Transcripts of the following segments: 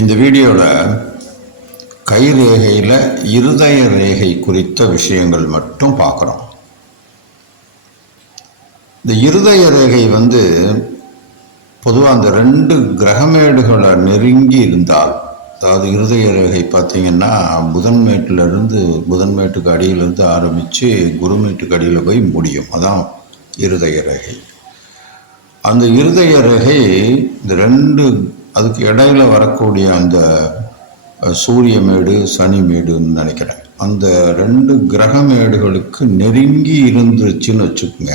இந்த வீடியோவில் கை ரேகையில் இருதய ரேகை குறித்த விஷயங்கள் மட்டும் பார்க்குறோம். இந்த இருதய ரேகை வந்து பொதுவாக அந்த ரெண்டு கிரகமேடுகளை நெருங்கி இருந்தால் அதாவது இருதய ரேகை பார்த்தீங்கன்னா புதன்மேட்டிலிருந்து புதன்மேட்டுக்கு அடியிலிருந்து ஆரம்பித்து குருமேட்டுக்கு அடியில் போய் முடியும். அதான் இருதய ரேகை. அந்த இருதய ரேகை இந்த ரெண்டு அதுக்கு இடையில வரக்கூடிய அந்த சூரிய மேடு சனி மேடுன்னு நினைக்கிறேன். அந்த ரெண்டு கிரகமேடுகளுக்கு நெருங்கி இருந்துருச்சுன்னு வச்சுக்கோங்க.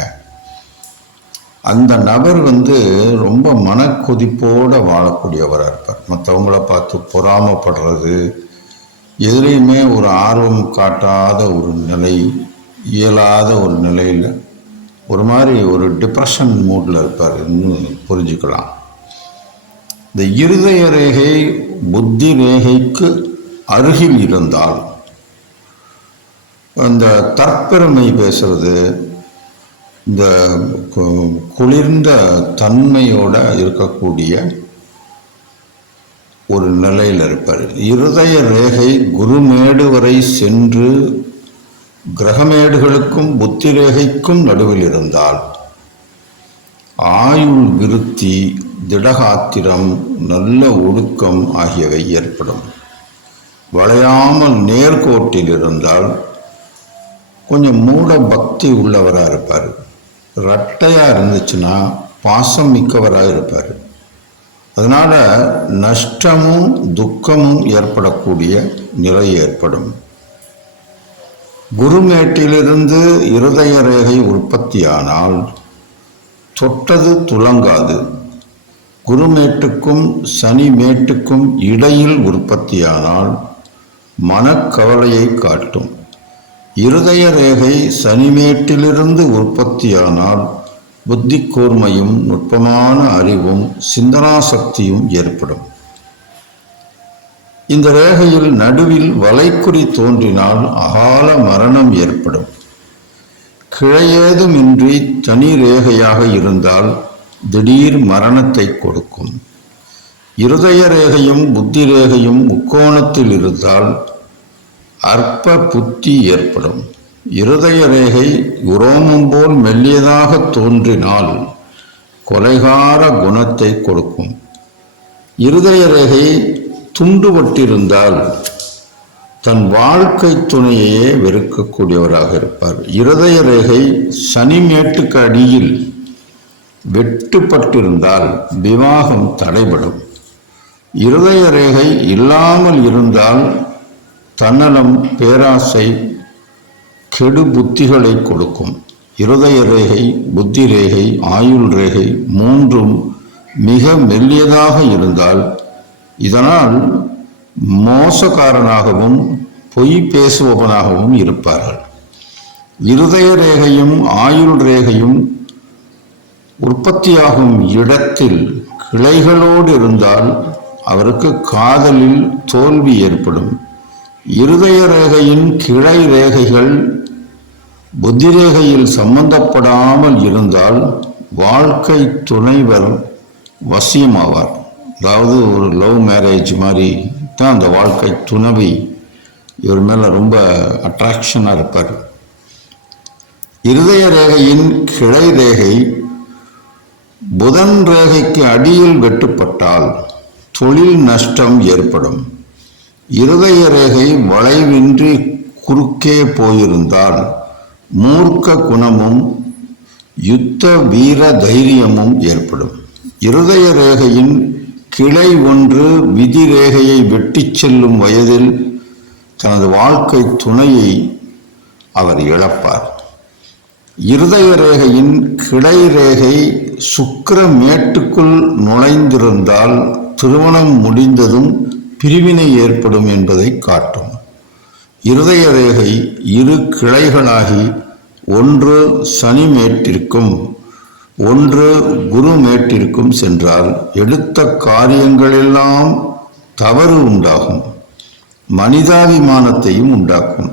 அந்த நபர் வந்து ரொம்ப மனக்கொதிப்போட வாழக்கூடியவராக இருப்பார். மற்றவங்கள பார்த்து பொறாமப்படுறது எதுலேயுமே ஒரு ஆர்வம் காட்டாத ஒரு நிலை இயலாத ஒரு நிலையில் ஒரு மாதிரி ஒரு டிப்ரெஷன் மூடில் இருப்பார் புரிஞ்சுக்கலாம். இந்த இருதய ரேகை புத்தி ரேகைக்கு அருகில் இருந்தால் அந்த தற்பெருமை பேசுறது இந்த கு- குளிர்ந்த தன்மையோட இருக்கக்கூடிய ஒரு நிலையில் இருப்பார். இருதய ரேகை குருமேடு வரை சென்று கிரகமேடுகளுக்கும் புத்தி ரேகைக்கும் நடுவில் இருந்தால் ஆயுள் விருத்தி திடகாத்திரம் நல்ல ஒடுக்கம் ஆகியவை ஏற்படும். வளையாமல் நேர்கோட்டில் இருந்தால் கொஞ்சம் மூட பக்தி உள்ளவராக இருப்பார். ரட்டையாக இருந்துச்சுன்னா பாசம் மிக்கவராக இருப்பார். அதனால் நஷ்டமும் துக்கமும் ஏற்படக்கூடிய நிலை ஏற்படும். குருமேட்டிலிருந்து இருதய ரேகை உற்பத்தியானால் தொட்டது துலங்காது. குருமேட்டுக்கும் சனி மேட்டுக்கும் இடையில் உற்பத்தியானால் மனக்கவலையை காட்டும். இருதய ரேகை சனிமேட்டிலிருந்து உற்பத்தியானால் புத்தி கூர்மையும் நுட்பமான அறிவும் சிந்தனா சக்தியும் ஏற்படும். இந்த ரேகையில் நடுவில் வலைக்குறி தோன்றினால் அகால மரணம் ஏற்படும். கிழையேதுமின்றி தனி ரேகையாக இருந்தால் திடீர் மரணத்தை கொடுக்கும். இருதய ரேகையும் புத்தி ரேகையும் முக்கோணத்தில் இருந்தால் அற்ப புத்தி ஏற்படும். இருதய ரேகை உரோமம் போல் மெல்லியதாக தோன்றினால் கொலைகார குணத்தை கொடுக்கும். இருதய ரேகை துண்டுபட்டிருந்தால் தன் வாழ்க்கை துணையையே வெறுக்கக்கூடியவராக இருப்பார். இருதய ரேகை சனிமேட்டுக்கு அடியில் வெட்டுப்பட்டிருந்தால் விவாகம் தடைபடும். இருதய ரேகை இல்லாமல் இருந்தால் தன்னலம் பேராசை கெடு புத்திகளை கொடுக்கும். இருதய ரேகை புத்தி ரேகை ஆயுள் ரேகை மூன்றும் மிக மெல்லியதாக இருந்தால் இதனால் மோசக்காரனாகவும் பொய் பேசுபவனாகவும் இருப்பார்கள். இருதய ரேகையும் ஆயுள் ரேகையும் உற்பத்தியாகும் இடத்தில் கிளைகளோடு இருந்தால் அவருக்கு காதலில் தோல்வி ஏற்படும். இருதய ரேகையின் கிளை ரேகைகள் புத்தி ரேகையில் சம்பந்தப்படாமல் இருந்தால் வாழ்க்கை துணைவர் வசியமாவார். அதாவது ஒரு லவ் மேரேஜ் மாதிரி தான் அந்த வாழ்க்கை துணவி இவர் மேலே ரொம்ப அட்ராக்ஷனாக இருப்பார். இருதய ரேகையின் கிளை ரேகை புதன் ரேகைக்கு அடியில் வெட்டுப்பட்டால் தொழில் நஷ்டம் ஏற்படும். இருதய ரேகை வளைவின்றி குறுக்கே போயிருந்தால் மூர்க்க குணமும் யுத்த வீர தைரியமும் ஏற்படும். இருதய ரேகையின் கிளை ஒன்று விதி ரேகையை வெட்டிச் செல்லும் வயதில் தனது வாழ்க்கை துணையை அவர் இழப்பார். இருதய ரேகையின் கிளை ரேகை சுக்கர மேட்டுக்குள் நுழைந்திருந்தால் திருமணம் முடிந்ததும் பிரிவினை ஏற்படும் என்பதை காட்டும். இருதய ரேகை இரு கிளைகளாகி ஒன்று சனி மேட்டிற்கும் ஒன்று குரு மேட்டிற்கும் சென்றால் எடுத்த காரியங்களெல்லாம் தவறு உண்டாகும் மனிதாபிமானத்தையும் உண்டாக்கும்.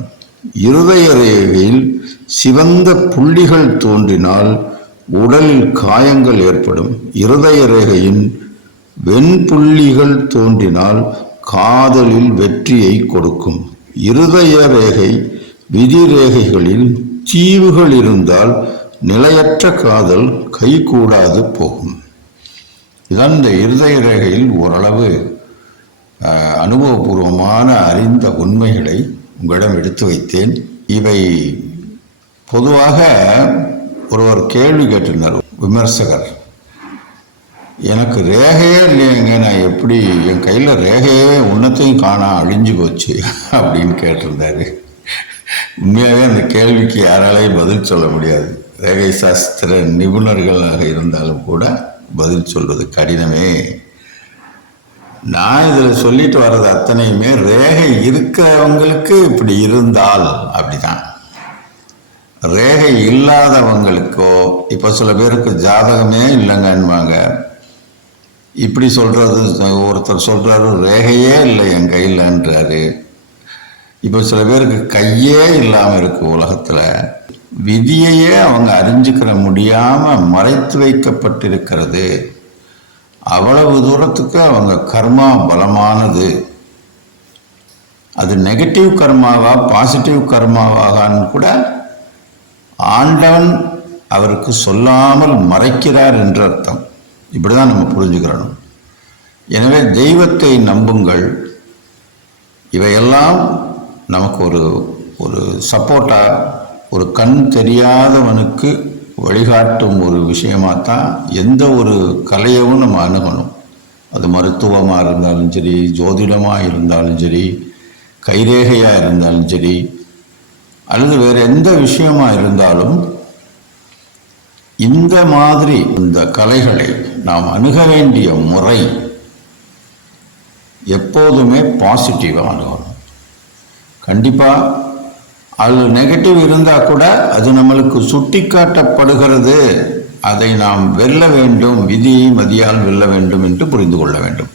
இருதய ரேகையில் சிவந்த புள்ளிகள் தோன்றினால் உடலில் காயங்கள் ஏற்படும். இருதய ரேகையின் வெண்புள்ளிகள் தோன்றினால் காதலில் வெற்றியை கொடுக்கும். இருதய ரேகை விதி ரேகைகளில் தீவுகள் இருந்தால் நிலையற்ற காதல் கைகூடாது போகும். இதான் இந்த இருதய ரேகையில் ஓரளவு அனுபவபூர்வமான அறிந்த உண்மைகளை உங்களிடம் எடுத்து வைத்தேன். இவை பொதுவாக ஒருவர் கேள்வி கேட்டிருந்தார் விமர்சகர். எனக்கு ரேகையே இல்லைங்க நான் எப்படி என் கையில் ரேகையே உன்னத்தையும் காணா அழிஞ்சு போச்சு அப்படின்னு கேட்டிருந்தாரு. உண்மையாகவே அந்த கேள்விக்கு யாராலையும் பதில் சொல்ல முடியாது. ரேகை சாஸ்திர நிபுணர்களாக இருந்தாலும் கூட பதில் சொல்வது கடினமே. நான் இதில் சொல்லிட்டு வர்றது அத்தனையுமே ரேகை இருக்கிறவங்களுக்கு இப்படி இருந்தால் அப்படிதான். ரேகை இல்லாதவங்களுக்கோ இப்போ சில பேருக்கு ஜாதகமே இல்லைங்கன்பாங்க. இப்படி சொல்கிறது ஒருத்தர் சொல்கிறாரு ரேகையே இல்லை என் கையில்ன்றாரு இப்போ சில பேருக்கு கையே இல்லாமல் இருக்கு உலகத்தில். விதியையே அவங்க அறிஞ்சிக்கிற முடியாமல் மறைத்து வைக்கப்பட்டிருக்கிறது. அவ்வளவு தூரத்துக்கு அவங்க கர்மா பலமானது. அது நெகட்டிவ் கர்மாவா பாசிட்டிவ் கர்மாவாகான்னு கூட ஆண்டவன் அவருக்கு சொல்லாமல் மறைக்கிறார் என்று அர்த்தம். இப்படி தான் நம்ம புரிஞ்சுக்கிறணும். எனவே தெய்வத்தை நம்புங்கள். இவையெல்லாம் நமக்கு ஒரு ஒரு சப்போர்ட்டாக ஒரு கண் தெரியாதவனுக்கு வழிகாட்டும் ஒரு விஷயமாக தான் எந்த ஒரு கலையவும் நம்ம அணுகணும். அது மருத்துவமாக இருந்தாலும் சரி ஜோதிடமாக இருந்தாலும் சரி கைரேகையாக இருந்தாலும் சரி அல்லது வேறு எந்த விஷயமா இருந்தாலும் இந்த மாதிரி இந்த கலைகளை நாம் அணுக வேண்டிய முறை எப்போதுமே பாசிட்டிவாக அணுகணும். கண்டிப்பாக அது நெகட்டிவ் இருந்தால் கூட அது நம்மளுக்கு சுட்டி காட்டப்படுகிறது அதை நாம் வெல்ல வேண்டும் விதியை மதியால் வெல்ல வேண்டும் என்று புரிந்து கொள்ள வேண்டும்.